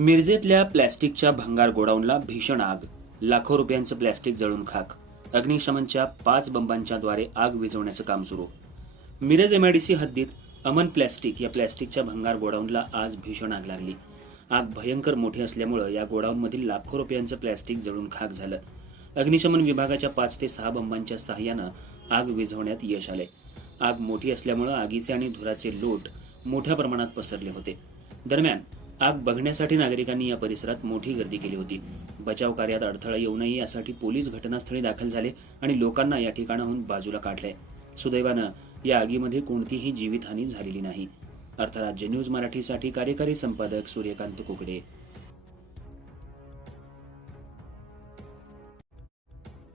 मिरजेतल्या प्लॅस्टिकच्या भंगार गोडाऊनला भीषण आग. लाखो रुपयांचं प्लॅस्टिक जळून खाक. अग्निशमनच्या 5 बंबांच्या द्वारे आग विझवण्याचं काम सुरू. मिरज एमआयडीसी हद्दीत अमन प्लॅस्टिक या प्लॅस्टिकच्या भंगार गोडाऊनला आज भीषण आग लागली. आग भयंकर मोठी असल्यामुळे या गोडाऊनमधील लाखो रुपयांचं प्लॅस्टिक जळून खाक झालं. अग्निशमन विभागाच्या 5 ते 6 बंबांच्या सहाय्यानं आग विझवण्यात यश आले. आग मोठी असल्यामुळे आगीचे आणि धुराचे लोट मोठ्या प्रमाणात पसरले होते. दरम्यान आग बघण्यासाठी नागरिकांनी या परिसरात मोठी गर्दी केली होती. बचाव कार्यात अडथळा येऊ नये यासाठी पोलीस घटनास्थळी दाखल झाले आणि लोकांना या ठिकाणाहून बाजूला काढले. सुदैवानं या आगीमध्ये कोणतीही जीवितहानी झालेली नाही. अर्थराज्य न्यूज मराठीसाठी कार्यकारी संपादक सूर्यकांत कुकडे.